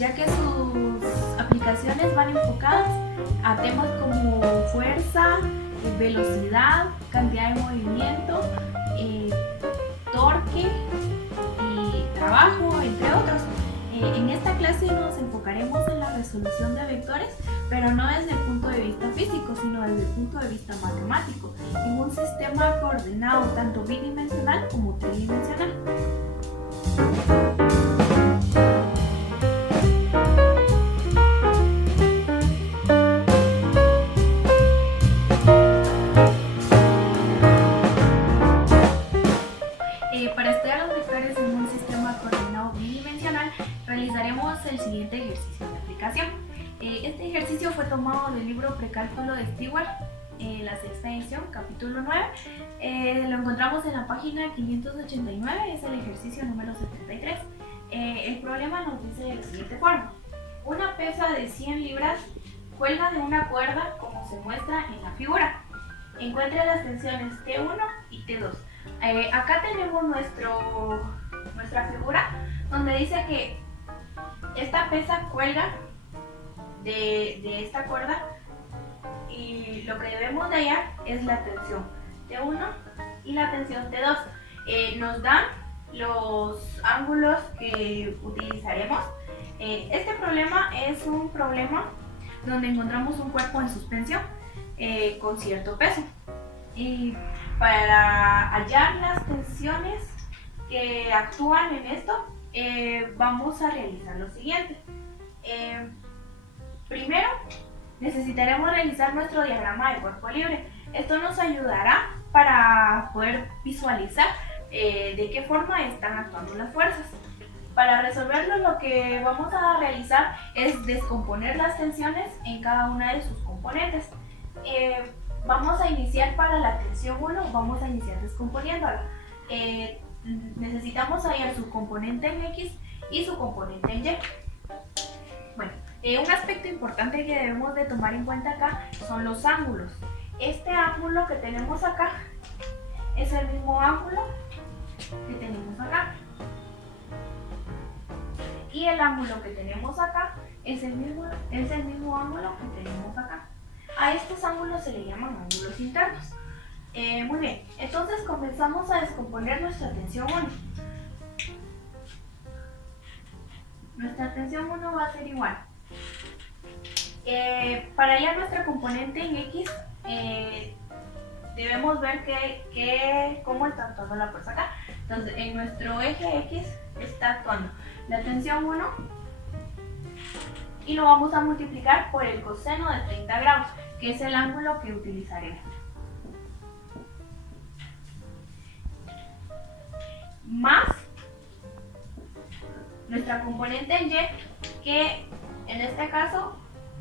ya que sus aplicaciones van enfocadas a temas como fuerza, velocidad, cantidad de movimiento, torque y trabajo, entre otros. En esta clase nos enfocaremos en la resolución de vectores, pero no desde el punto de vista físico, sino desde el punto de vista matemático, en un sistema coordenado tanto bidimensional como tridimensional. Para estudiar los vectores en un sistema coordenado bidimensional, realizaremos el siguiente ejercicio de aplicación. Este ejercicio fue tomado del libro Precálculo de Stewart, la sexta edición, capítulo 9. Lo encontramos en la página 589, es el ejercicio número 73. El problema nos dice de la siguiente forma. Una pesa de 100 libras cuelga de una cuerda como se muestra en la figura. Encuentre las tensiones T1 y T2. Acá tenemos nuestra figura donde dice que esta pesa cuelga de esta cuerda y lo que debemos de hallar es la tensión T1 y la tensión T2. Nos dan los ángulos que utilizaremos. Este problema es un problema donde encontramos un cuerpo en suspensión con cierto peso. Y para hallar las tensiones que actúan en esto, vamos a realizar lo siguiente. Primero, necesitaremos realizar nuestro diagrama de cuerpo libre. Esto nos ayudará para poder visualizar de qué forma están actuando las fuerzas. Para resolverlo, lo que vamos a realizar es descomponer las tensiones en cada una de sus componentes. Vamos a iniciar para la tensión 1, vamos a iniciar descomponiéndola. Necesitamos hallar su componente en X y su componente en Y. Bueno, un aspecto importante que debemos de tomar en cuenta acá son los ángulos. Este ángulo que tenemos acá es el mismo ángulo que tenemos acá. Y el ángulo que tenemos acá es el mismo ángulo que tenemos acá. A estos ángulos se le llaman ángulos internos. Muy bien, entonces comenzamos a descomponer nuestra tensión 1. Nuestra tensión 1 va a ser igual. Para hallar nuestra componente en X, debemos ver cómo está actuando la fuerza acá. Entonces, en nuestro eje X está actuando la tensión 1 y lo vamos a multiplicar por el coseno de 30 grados, que es el ángulo que utilizaremos. Más nuestra componente en Y, que en este caso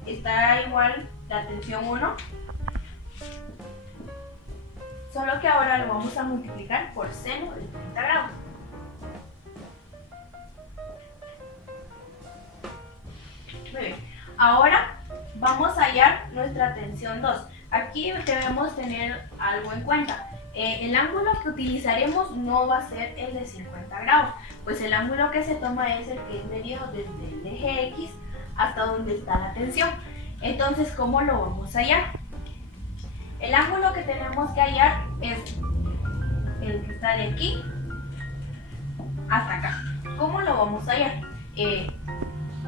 está igual la tensión 1, solo que ahora lo vamos a multiplicar por seno de 30 grados. Muy bien, ahora vamos a hallar nuestra tensión 2. Aquí debemos tener algo en cuenta. El ángulo que utilizaremos no va a ser el de 50 grados, pues el ángulo que se toma es el que es medido desde el eje X hasta donde está la tensión. Entonces, ¿cómo lo vamos a hallar? El ángulo que tenemos que hallar es el que está de aquí hasta acá. ¿Cómo lo vamos a hallar?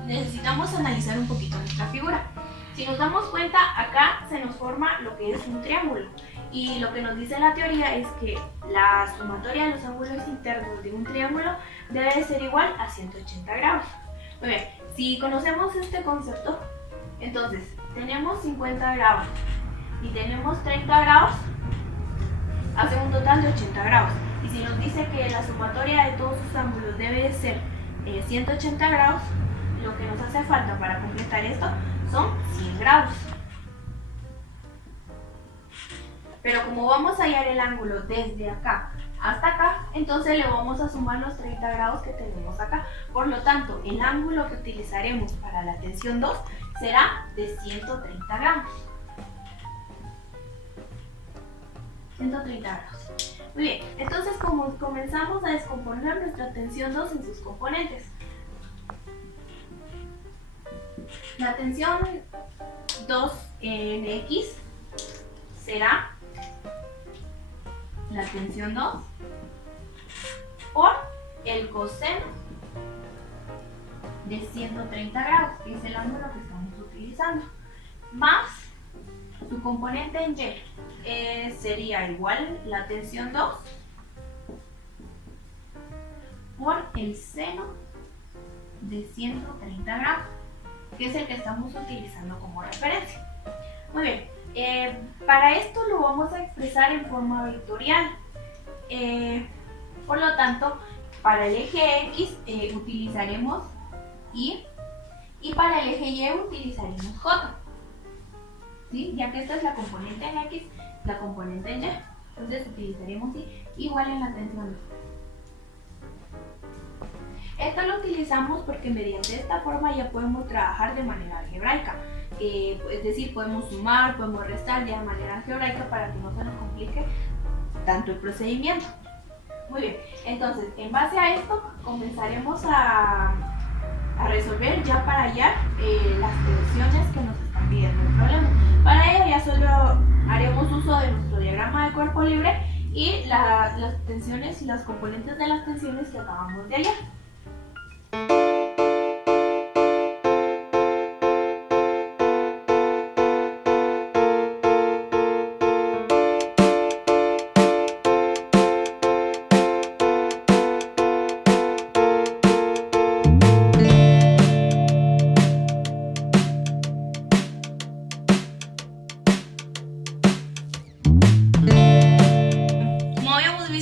Necesitamos analizar un poquito nuestra figura. Si nos damos cuenta, acá se nos forma lo que es un triángulo. Y lo que nos dice la teoría es que la sumatoria de los ángulos internos de un triángulo debe de ser igual a 180 grados. Muy bien, si conocemos este concepto, entonces tenemos 50 grados y tenemos 30 grados, hace un total de 80 grados. Y si nos dice que la sumatoria de todos sus ángulos debe de ser 180 grados, lo que nos hace falta para completar esto son 100 grados. Pero como vamos a hallar el ángulo desde acá hasta acá, entonces le vamos a sumar los 30 grados que tenemos acá. Por lo tanto, el ángulo que utilizaremos para la tensión 2 será de 130 grados. 130 grados. Muy bien, entonces como comenzamos a descomponer nuestra tensión 2 en sus componentes. La tensión 2 en X será la tensión 2 por el coseno de 130 grados, que es el ángulo que estamos utilizando, más su componente en Y sería igual la tensión 2 por el seno de 130 grados, que es el que estamos utilizando como referencia. Muy bien, para esto lo vamos a expresar en forma vectorial. Por lo tanto, para el eje X utilizaremos Y y para el eje Y utilizaremos J, ¿sí? Ya que esta es la componente en X, la componente en Y, entonces utilizaremos Y igual en la tensión. Esto lo utilizamos porque mediante esta forma ya podemos trabajar de manera algebraica, es decir, podemos sumar, podemos restar ya de manera algebraica para que no se nos complique tanto el procedimiento. Muy bien, entonces en base a esto comenzaremos a resolver ya para hallar las tensiones que nos están pidiendo el problema. Para ello ya solo haremos uso de nuestro diagrama de cuerpo libre y las tensiones y las componentes de las tensiones que acabamos de hallar.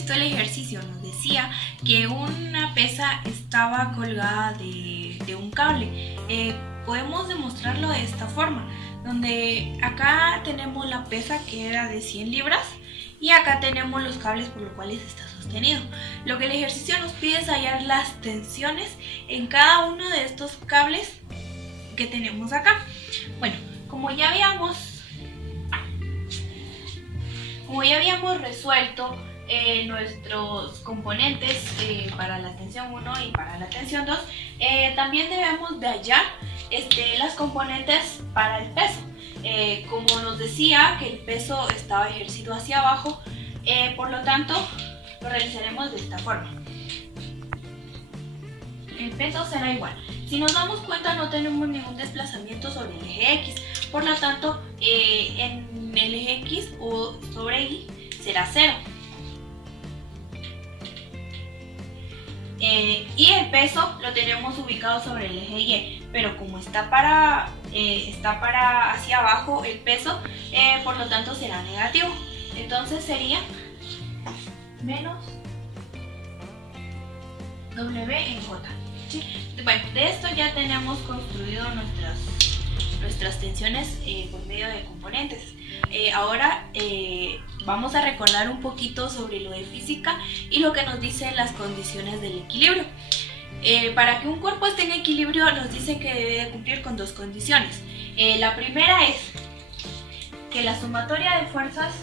El ejercicio nos decía que una pesa estaba colgada de un cable. Podemos demostrarlo de esta forma, donde acá tenemos la pesa que era de 100 libras y acá tenemos los cables por los cuales está sostenido. Lo que el ejercicio nos pide es hallar las tensiones en cada uno de estos cables que tenemos acá. Bueno, como ya habíamos resuelto nuestros componentes para la tensión 1 y para la tensión 2, también debemos de hallar las componentes para el peso. Como nos decía que el peso estaba ejercido hacia abajo, por lo tanto lo realizaremos de esta forma. El peso será igual. Si nos damos cuenta, no tenemos ningún desplazamiento sobre el eje X, por lo tanto en el eje X o sobre Y será 0. Y el peso lo tenemos ubicado sobre el eje Y, pero como está para hacia abajo el peso, por lo tanto será negativo. Entonces sería menos W en J. ¿Sí? Bueno, de esto ya tenemos construido nuestras tensiones por medio de componentes. Ahora vamos a recordar un poquito sobre lo de física y lo que nos dicen las condiciones del equilibrio. Para que un cuerpo esté en equilibrio nos dicen que debe cumplir con dos condiciones. La primera es que la sumatoria de fuerzas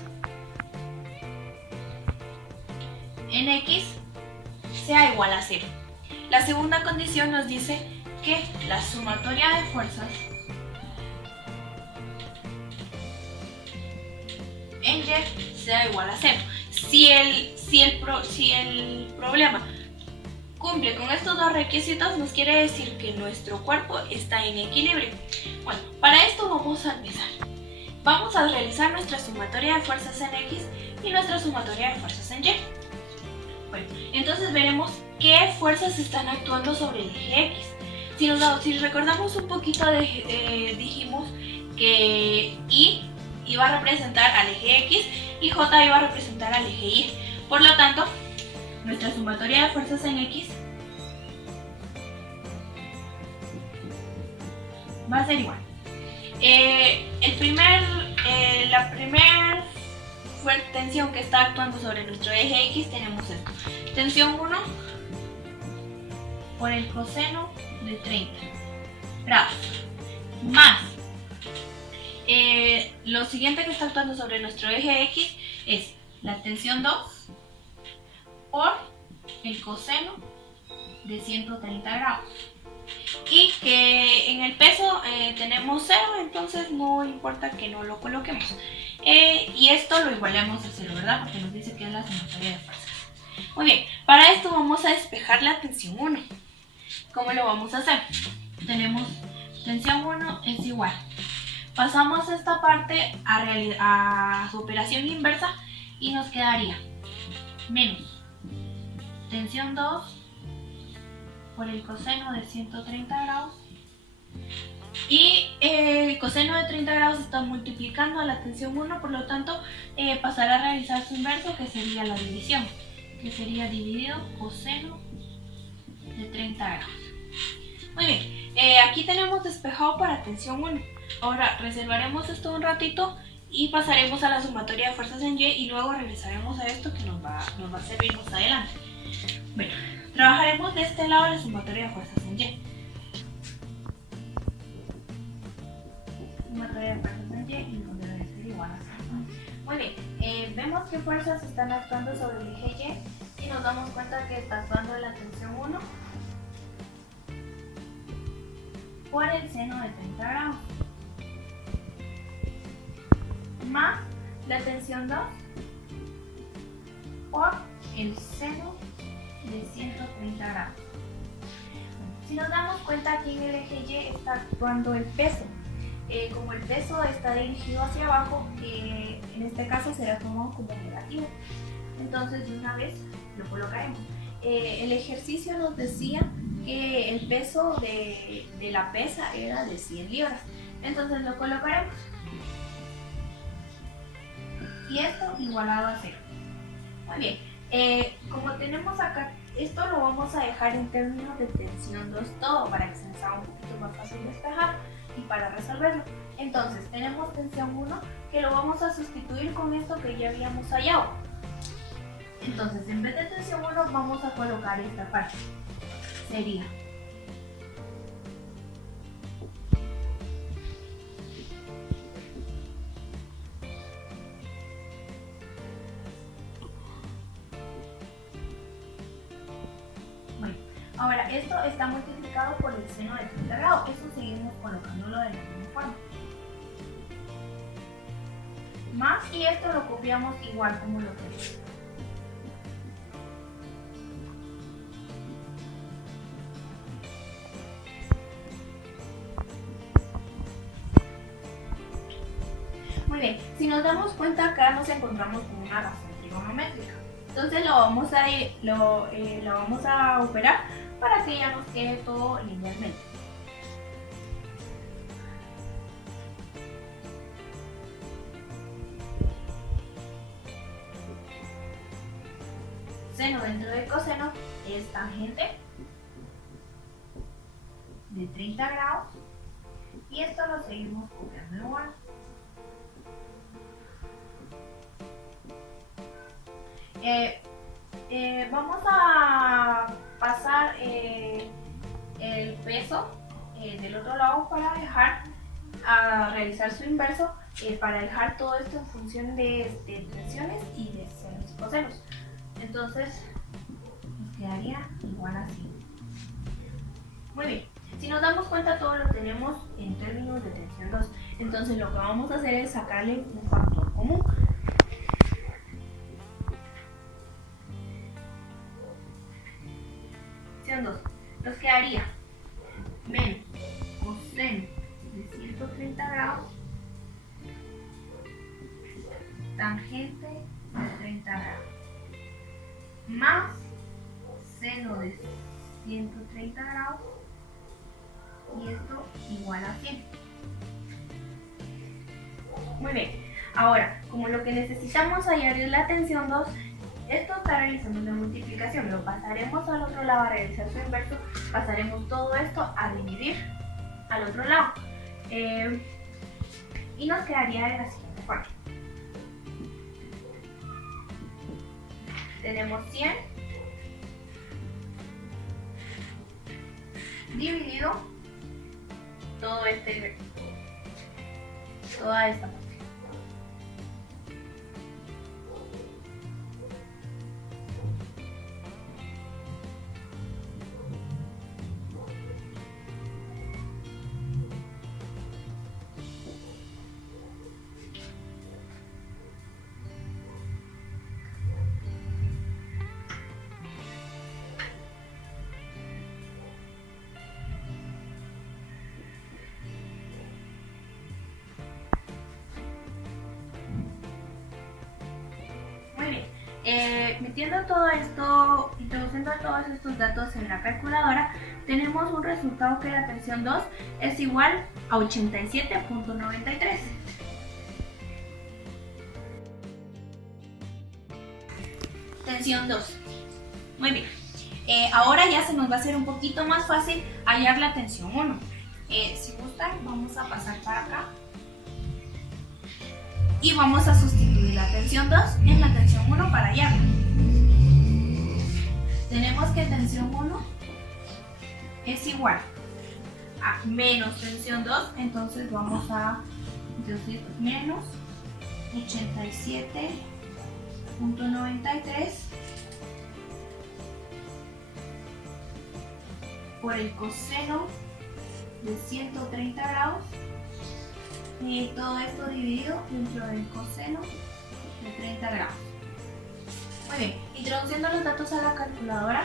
en X sea igual a 0. La segunda condición nos dice que la sumatoria de fuerzas en Y sea igual a 0. Si el problema cumple con estos dos requisitos, nos quiere decir que nuestro cuerpo está en equilibrio. Bueno, para esto vamos a empezar. Vamos a realizar nuestra sumatoria de fuerzas en X y nuestra sumatoria de fuerzas en Y. Bueno, entonces veremos qué fuerzas están actuando sobre el eje X. Si recordamos un poquito, dijimos que Y iba a representar al eje X y J iba a representar al eje Y. Por lo tanto, nuestra sumatoria de fuerzas en X va a ser igual. La primera tensión que está actuando sobre nuestro eje X tenemos esto. Tensión 1 por el coseno de 30 grados más lo siguiente que está actuando sobre nuestro eje X es la tensión 2 por el coseno de 130 grados. y que en el peso tenemos 0, entonces no importa que no lo coloquemos. Y esto lo igualamos a 0, ¿verdad? Porque nos dice que es la sumatoria de fuerzas. Muy bien, para esto vamos a despejar la tensión 1. ¿Cómo lo vamos a hacer? Tenemos tensión 1 es igual. Pasamos esta parte a su operación inversa y nos quedaría menos tensión 2 por el coseno de 130 grados. Y el coseno de 30 grados está multiplicando a la tensión 1, por lo tanto pasará a realizar su inverso, que sería la división, que sería dividido coseno de 30 grados. Muy bien, aquí tenemos despejado para tensión 1. Ahora reservaremos esto un ratito y pasaremos a la sumatoria de fuerzas en Y y luego regresaremos a esto que nos va a servir más adelante. Bueno, trabajaremos de este lado la sumatoria de fuerzas en Y. Sumatoria de fuerzas en Y y nos debe ser igual a 0. Muy bien, vemos que fuerzas están actuando sobre el eje Y y nos damos cuenta que está actuando la tensión 1 por el seno de 30 grados más la tensión 2 por el seno de 130 grados. Si nos damos cuenta, aquí en el eje Y está actuando el peso. Como el peso está dirigido hacia abajo, en este caso será tomado como negativo. Entonces de una vez lo colocaremos. El ejercicio nos decía que el peso de la pesa era de 100 libras. Entonces lo colocaremos. Y esto igualado a 0. Muy bien, como tenemos acá, esto lo vamos a dejar en términos de tensión 2 todo para que se nos haga un poquito más fácil despejar y para resolverlo. Entonces tenemos tensión 1 que lo vamos a sustituir con esto que ya habíamos hallado. Entonces en vez de tensión 1 vamos a colocar esta parte. Sería ahora, esto está multiplicado por el seno de 30 grados. Eso seguimos colocándolo de la misma forma. Más, y esto lo copiamos igual como lo tenemos. Muy bien, si nos damos cuenta, acá nos encontramos con una razón trigonométrica. Entonces lo vamos a operar para que ya nos quede todo linealmente. Seno dentro del coseno es tangente de 30 grados y esto lo seguimos copiando igual. Vamos a pasar el peso del otro lado para dejar a realizar su inverso, para dejar todo esto en función de tensiones y de senos y cosenos. Entonces nos quedaría igual así. Muy bien, si nos damos cuenta todo lo tenemos en términos de tensión 2. Entonces lo que vamos a hacer es sacarle un factor común. Tensión 2. Nos quedaría menos coseno de 130 grados tangente de 30 grados más seno de 130 grados y esto igual a 100. Muy bien, ahora como lo que necesitamos hallar es la tensión 2, esto está realizando una multiplicación, lo pasaremos al otro lado a realizar su inverso, pasaremos todo esto a dividir al otro lado y nos quedaría de la siguiente forma. Tenemos 100 dividido toda esta parte. Metiendo todo esto, introduciendo todos estos datos en la calculadora, tenemos un resultado que la tensión 2 es igual a 87.93. Tensión 2. Muy bien. Ahora ya se nos va a hacer un poquito más fácil hallar la tensión 1. Si gustan, vamos a pasar para acá. Y vamos a sustituir la tensión 2 en la tensión 1 para hallarla. Tenemos que tensión 1 es igual a menos tensión 2, entonces vamos a introducir menos 87.93 por el coseno de 130 grados. Y todo esto dividido dentro del coseno de 30 grados. Muy bien, introduciendo los datos a la calculadora,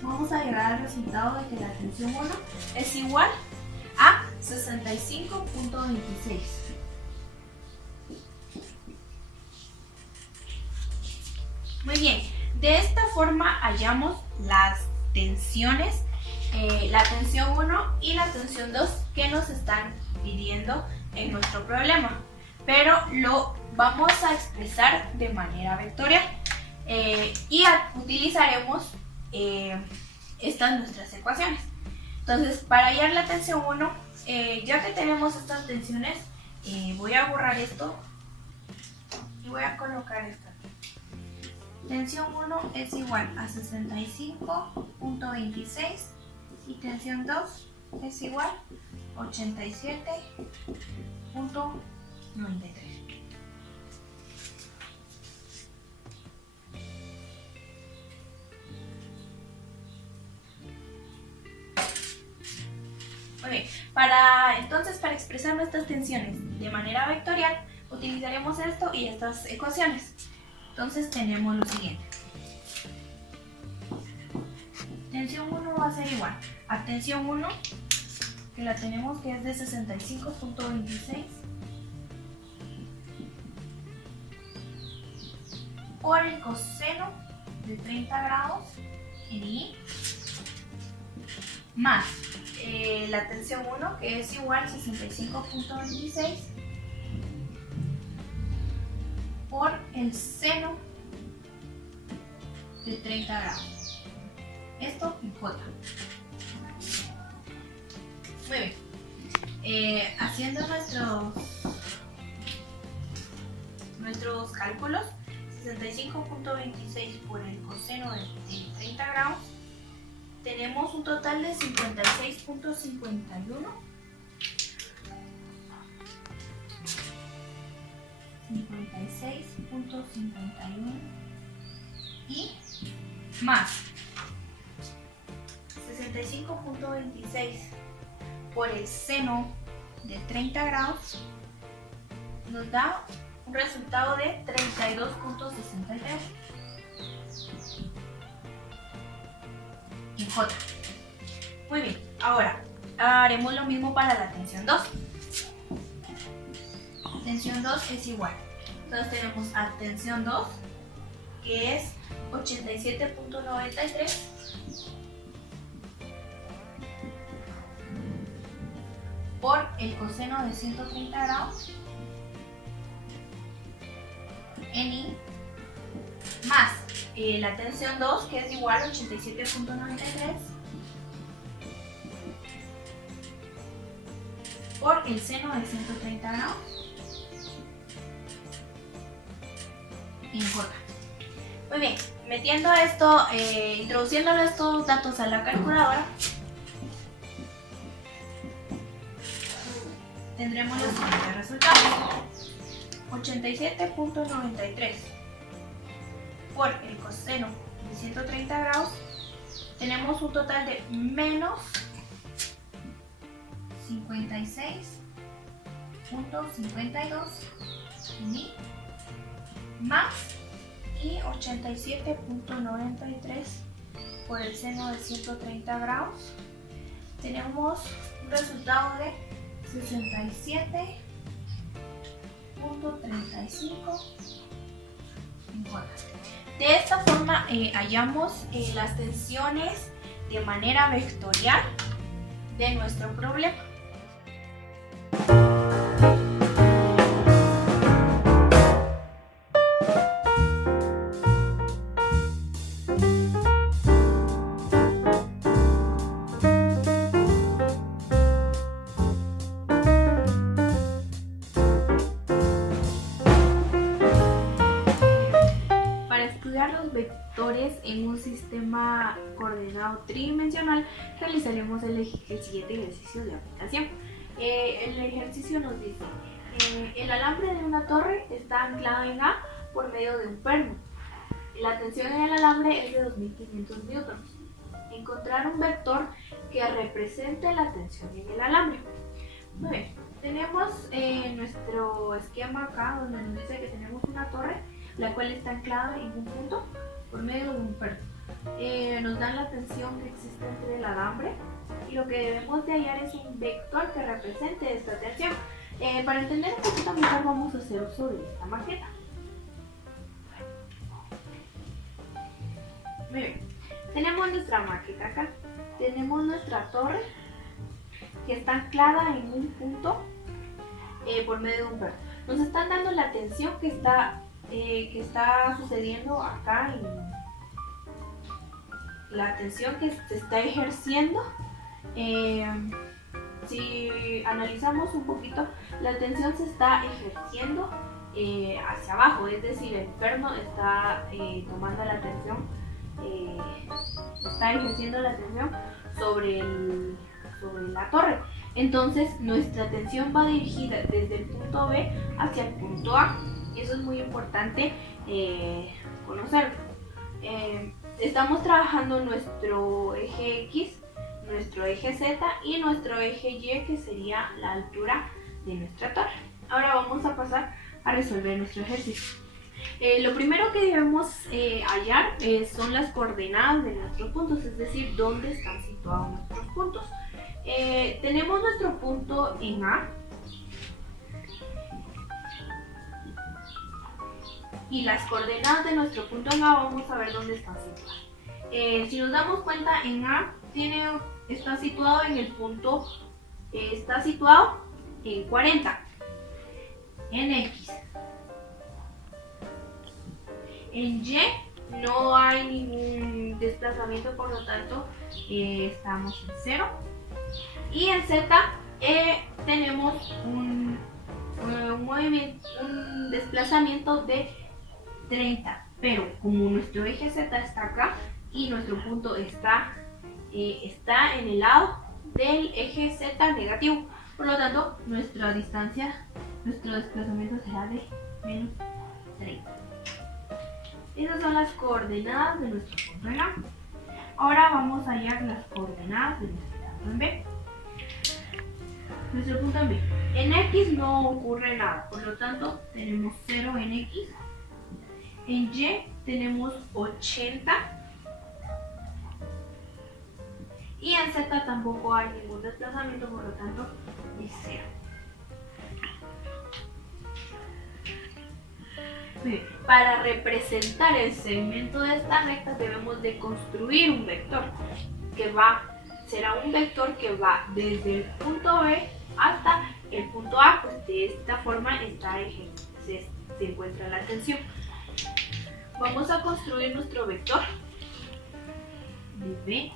vamos a llegar al resultado de que la tensión 1 es igual a 65.26. Muy bien, de esta forma hallamos las tensiones, la tensión 1 y la tensión 2 que nos están pidiendo en nuestro problema, pero lo vamos a expresar de manera vectorial y utilizaremos estas nuestras ecuaciones. Entonces, para hallar la tensión 1, ya que tenemos estas tensiones, voy a borrar esto y voy a colocar esta. Tensión 1 es igual a 65.26 y tensión 2 es igual a 87.93. Muy bien, para expresar nuestras tensiones de manera vectorial, utilizaremos esto y estas ecuaciones. Entonces tenemos lo siguiente. Tensión 1 va a ser igual a tensión 1, que la tenemos que es de 65.26, por el coseno de 30 grados en I, más la tensión 1, que es igual a 65.26 por el seno de 30 grados. Esto en J. Muy bien. Haciendo nuestros cálculos, 65.26 por el coseno de 30 grados, tenemos un total de 56.51. 56.51 y más 65.26 por el seno de 30 grados nos da un resultado de 32.63 en J. Muy bien, ahora haremos lo mismo para la tensión 2. Tensión 2 es igual. Entonces tenemos a tensión 2, que es 87.93 por el coseno de 130 grados en I, más la tensión 2, que es igual a 87.93 por el seno de 130 grados en J. Muy bien, metiendo esto, introduciendo estos datos a la calculadora, tendremos los siguientes resultados. 87.93 por el coseno de 130 grados, tenemos un total de menos 56.52 y más y 87.93 por el seno de 130 grados, tenemos un resultado de 67.35 en J. De esta forma hallamos las tensiones de manera vectorial de nuestro problema. Los vectores en un sistema coordenado tridimensional, realizaremos el siguiente ejercicio de aplicación. El ejercicio nos dice, el alambre de una torre está anclado en A por medio de un perno. La tensión en el alambre es de 2500 newtons. Encontrar un vector que represente la tensión en el alambre. Muy bien, tenemos nuestro esquema acá donde nos dice que tenemos una torre la cual está anclada en un punto por medio de un perno. Nos dan la tensión que existe entre el alambre y lo que debemos de hallar es un vector que represente esta tensión. Para entender un poquito mejor vamos a hacer uso de esta maqueta. Muy bien, tenemos nuestra maqueta acá, tenemos nuestra torre que está anclada en un punto por medio de un perno. Nos están dando la tensión que está sucediendo acá, la tensión que se está ejerciendo. Si analizamos un poquito, la tensión se está ejerciendo hacia abajo, es decir, el perno está tomando la tensión, está ejerciendo la tensión sobre la torre. Entonces nuestra tensión va dirigida desde el punto B hacia el punto A. Y eso es muy importante conocerlo. Estamos trabajando nuestro eje X, nuestro eje Z y nuestro eje Y, que sería la altura de nuestra torre. Ahora vamos a pasar a resolver nuestro ejercicio. Lo primero que debemos hallar son las coordenadas de nuestros puntos, es decir, dónde están situados nuestros puntos. Tenemos nuestro punto en A. Y las coordenadas de nuestro punto en A vamos a ver dónde están situadas. Si nos damos cuenta, en A está situado en el punto, está situado en 40, en X. En Y no hay ningún desplazamiento, por lo tanto estamos en 0. Y en Z tenemos un desplazamiento de 30, pero como nuestro eje Z está acá y nuestro punto está en el lado del eje Z negativo, por lo tanto nuestra distancia, nuestro desplazamiento será de menos 30. Esas son las coordenadas de nuestro punto en A. Ahora vamos a hallar las coordenadas de nuestro punto en B. Nuestro punto en B. En X no ocurre nada, por lo tanto tenemos 0 en X. En Y tenemos 80. Y en Z tampoco hay ningún desplazamiento, por lo tanto es 0. Bien, para representar el segmento de esta recta debemos de construir un vector que será un vector que va desde el punto B hasta el punto A, pues de esta forma se encuentra la tensión. Vamos a construir nuestro vector de B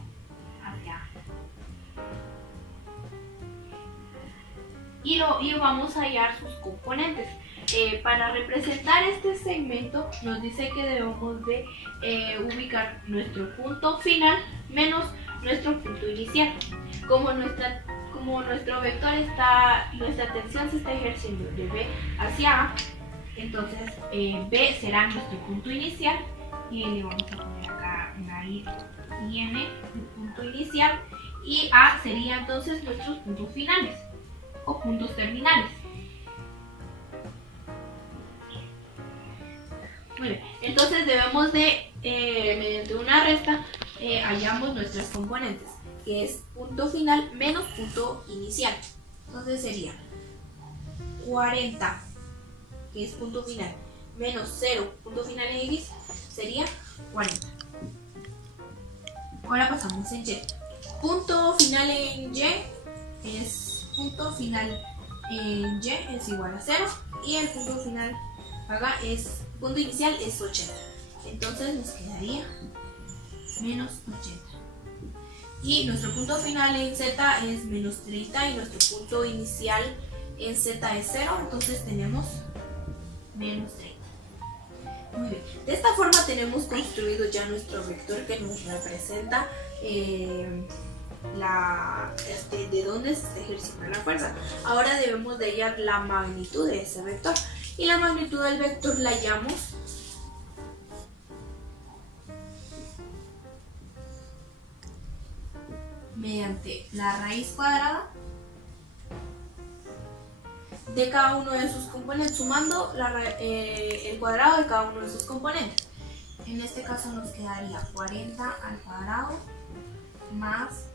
hacia A. Y vamos a hallar sus componentes. Para representar este segmento nos dice que debemos de ubicar nuestro punto final menos nuestro punto inicial. Como nuestro vector nuestra tensión se está ejerciendo de B hacia A, entonces B será nuestro punto inicial y le vamos a poner acá una I y N de punto inicial, y A sería entonces nuestros puntos finales o puntos terminales. Muy bien, entonces debemos de, mediante una resta, hallamos nuestras componentes, que es punto final menos punto inicial. Entonces sería 40, que es punto final, menos 0, punto final en X, sería 40. Ahora pasamos en Y. Punto final en Y es igual a 0 y el punto final acá punto inicial es 80. Entonces nos quedaría menos 80. Y nuestro punto final en Z es menos 30 y nuestro punto inicial en Z es 0, entonces tenemos menos 30. Muy bien, de esta forma tenemos construido ya nuestro vector que nos representa de dónde se está ejerciendo la fuerza. Ahora debemos de hallar la magnitud de ese vector y la magnitud del vector la hallamos mediante la raíz cuadrada de cada uno de sus componentes, sumando el cuadrado de cada uno de sus componentes. En este caso nos quedaría 40 al cuadrado más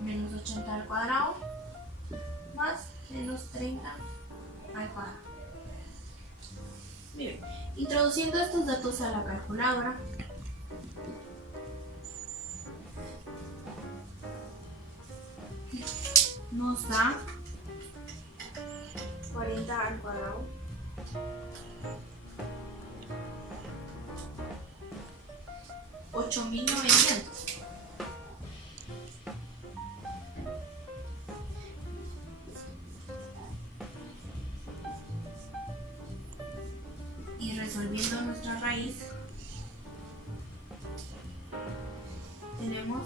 menos 80 al cuadrado más menos 30 al cuadrado. Bien, introduciendo estos datos a la calculadora, nos da 40 al cuadrado $8,900. Y resolviendo nuestra raíz, tenemos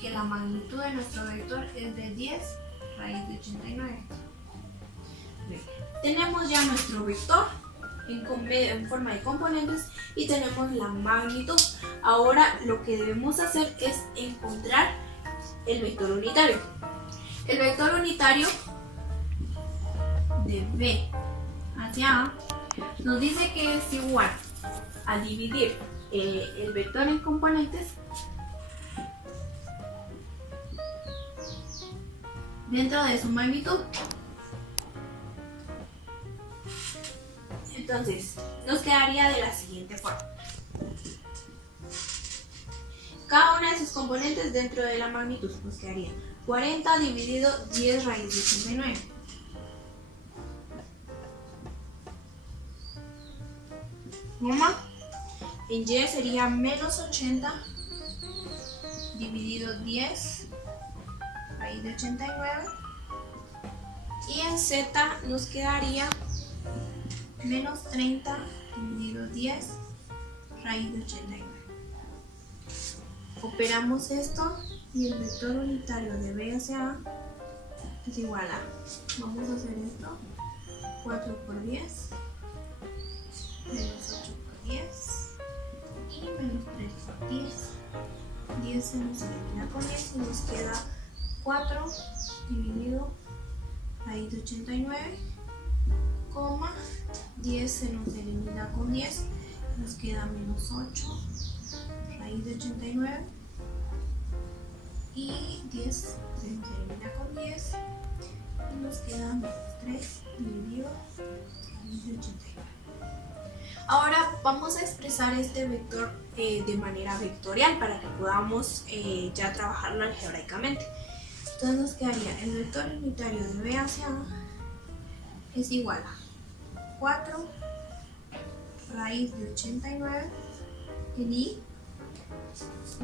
que la magnitud de nuestro vector es de 10 raíz de 89. Bien. Tenemos ya nuestro vector en forma de componentes y tenemos la magnitud. Ahora lo que debemos hacer es encontrar el vector unitario. El vector unitario de B hacia A nos dice que es igual a dividir el vector en componentes dentro de su magnitud. Entonces, nos quedaría de la siguiente forma. Cada una de sus componentes dentro de la magnitud nos quedaría 40 dividido 10 raíz de 89. En Y sería menos 80 dividido 10 raíz de 89. Y en Z nos quedaría menos 30 dividido 10 raíz de 89. Operamos esto y el vector unitario de B hacia A es igual a, vamos a hacer esto, 4 por 10 menos 8 por 10 y menos 3 por 10. 10 se nos elimina con 10 y nos queda 4 dividido raíz de 89, 10 se nos elimina con 10, nos queda menos 8 raíz de 89 y 10 se nos elimina con 10 y nos queda menos 3 dividido raíz de 89. Ahora vamos a expresar este vector de manera vectorial para que podamos ya trabajarlo algebraicamente. Entonces nos quedaría el vector unitario de B hacia A es igual a 4 raíz de 89 en I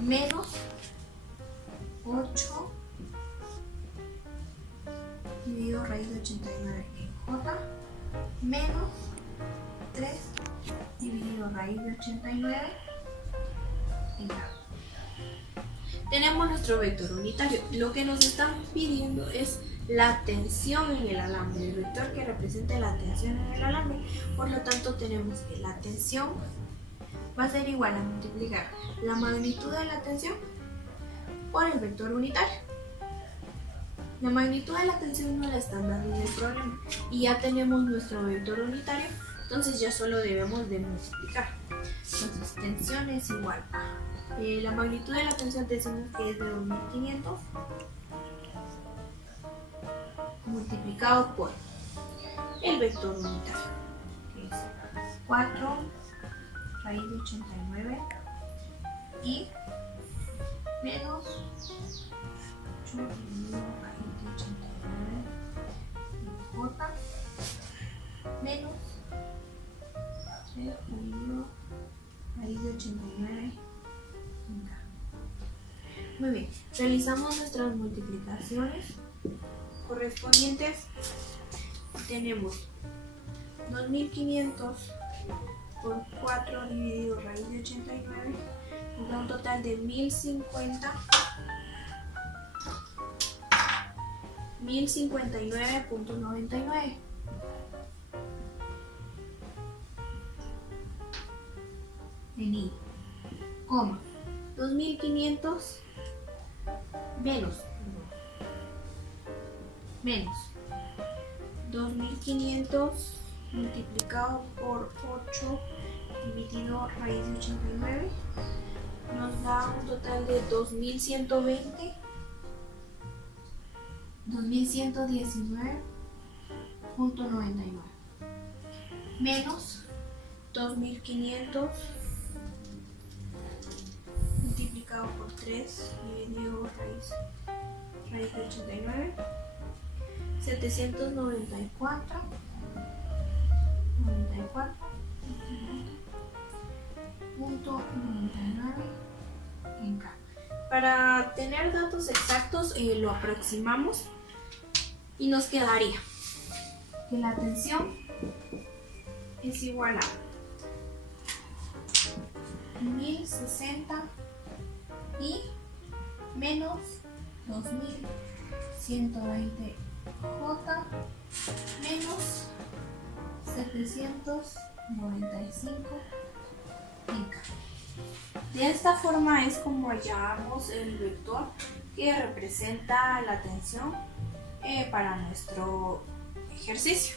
menos 8 dividido raíz de 89 en J menos 3 dividido raíz de 89 en K. Tenemos nuestro vector unitario. Lo que nos están pidiendo es la tensión en el alambre, el vector que representa la tensión en el alambre. Por lo tanto, tenemos que la tensión va a ser igual a multiplicar la magnitud de la tensión por el vector unitario. La magnitud de la tensión no la están dando en el problema y ya tenemos nuestro vector unitario, entonces ya solo debemos de multiplicar. Entonces, tensión es igual a la magnitud de la tensión decimos que es de 2500 multiplicado por el vector unitario, que es 4 raíz de 89 y menos 8 dividido raíz de 89 j menos 3 dividido raíz de 89 k. Muy bien, realizamos nuestras multiplicaciones correspondientes. Tenemos 2500 por 4 dividido raíz de 89 nos da un total de 1059.99. Vení, coma, 2500 menos 2500 multiplicado por 8 dividido raíz de 89 nos da un total de 2119.99 menos 2500 multiplicado por 3 dividido raíz de 89 794 .99 en K. Para tener datos exactos lo aproximamos y nos quedaría que la tensión es igual a 1060 y menos 2120 J menos 795 K. De esta forma es como hallamos el vector que representa la tensión para nuestro ejercicio.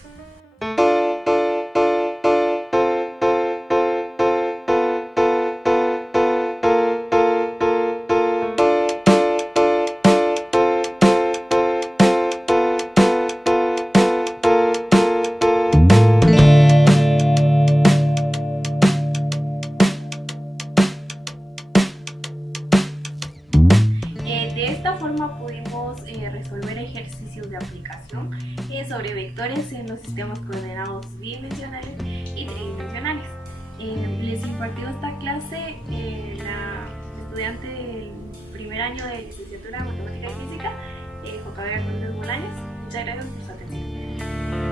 De esta forma pudimos resolver ejercicios de aplicación sobre vectores en los sistemas coordenados bidimensionales y tridimensionales. Les impartió esta clase la estudiante del primer año de licenciatura en Matemática y Física, J. Hernández Bolaños. Muchas gracias por su atención.